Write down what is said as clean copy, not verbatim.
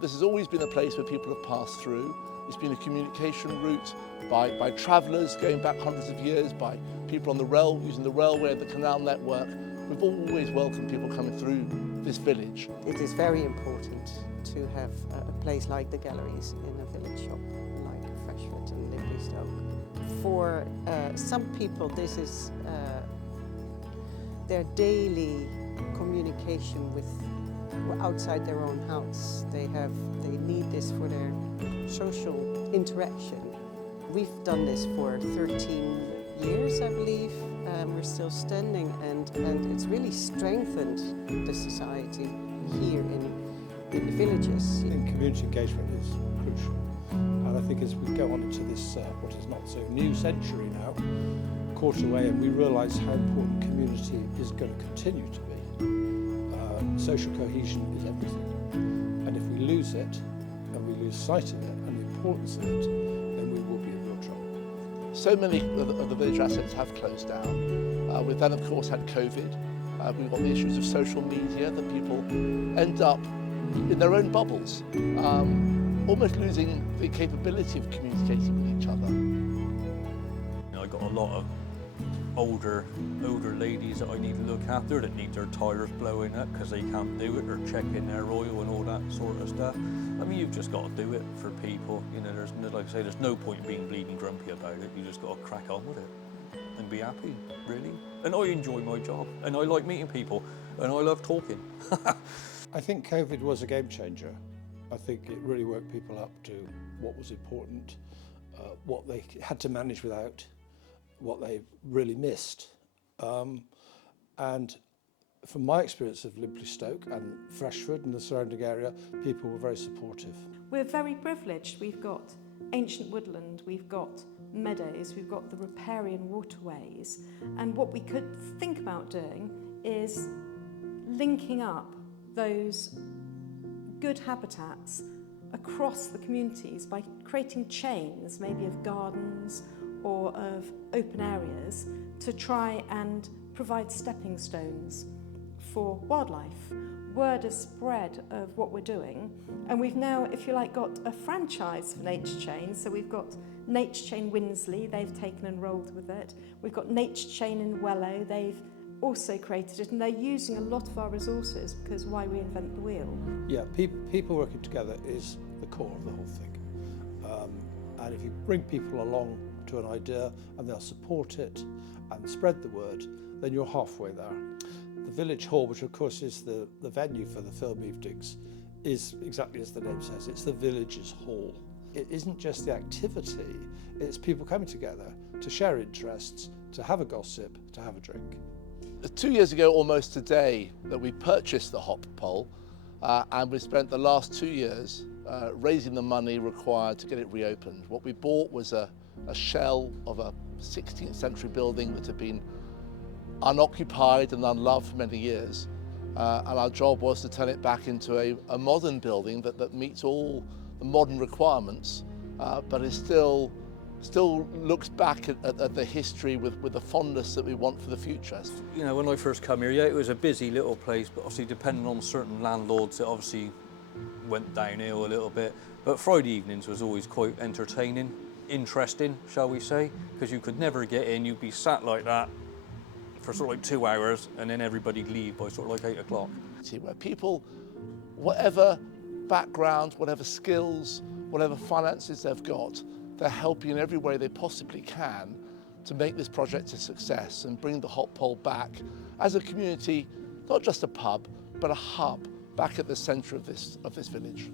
This has always been a place where people have passed through. It's been a communication route by travellers going back hundreds of years, by people on the rail, using the railway, the canal network. We've always welcomed people coming through this village. It is very important to have a place like the galleries in a village shop like Freshford and Limpley Stoke. For some people this is their daily communication with outside their own house. They need this for their social interaction. We've done this for 13 years, I believe. We're still standing, and it's really strengthened the society here in the villages. And community engagement is crucial. And I think as we go on into this, what is not so new century now, quarter away, and we realise how important community is going to continue to be. Social cohesion is everything. And if we lose it, and we lose sight of it, and the importance of it, then we will be in real trouble. So many of the village assets have closed down. We've then, of course, had COVID. We've got the issues of social media, that people end up in their own bubbles, almost losing the capability of communicating with each other. You know, I got a lot of older ladies that I need to look after that need their tyres blowing up because they can't do it, or checking their oil and all that sort of stuff. I mean, you've just got to do it for people. You know, there's no, like I say, there's no point in being bleeding grumpy about it. You just got to crack on with it and be happy, really. And I enjoy my job, and I like meeting people, and I love talking. I think COVID was a game changer. I think it really woke people up to what was important, what they had to manage without, what they really missed. And from my experience of Limpley Stoke and Freshford and the surrounding area, people were very supportive. We're very privileged. We've got ancient woodland, we've got meadows, we've got the riparian waterways, and what we could think about doing is linking up those good habitats across the communities by creating chains, maybe of gardens or of open areas, to try and provide stepping stones for wildlife. Word has spread of what we're doing, and we've now, if you like, got a franchise for Nature Chain. So we've got Nature Chain Winsley, they've taken and rolled with it. We've got Nature Chain in Wellow, they've also created it, and they're using a lot of our resources, because why reinvent the wheel? Yeah, people working together is the core of the whole thing. And if you bring people along to an idea and they'll support it and spread the word, then you're halfway there. The village hall, which of course is the venue for the film evenings, is exactly as the name says, it's the village's hall. It isn't just the activity, it's people coming together to share interests, to have a gossip, to have a drink. 2 years ago, almost today, that we purchased the hop pole, and we spent the last 2 years raising the money required to get it reopened. What we bought was a shell of a 16th century building that had been unoccupied and unloved for many years. And our job was to turn it back into a modern building that meets all the modern requirements, but is still looks back at the history with the fondness that we want for the future. You know, when I first come here, yeah, it was a busy little place, but obviously depending on certain landlords, it obviously went downhill a little bit. But Friday evenings was always quite entertaining, interesting, shall we say, because you could never get in. You'd be sat like that for sort of like 2 hours, and then everybody'd leave by sort of like 8 o'clock. Where people, whatever background, whatever skills, whatever finances they've got, they're helping in every way they possibly can to make this project a success and bring the hop pole back as a community, not just a pub, but a hub back at the centre of this village.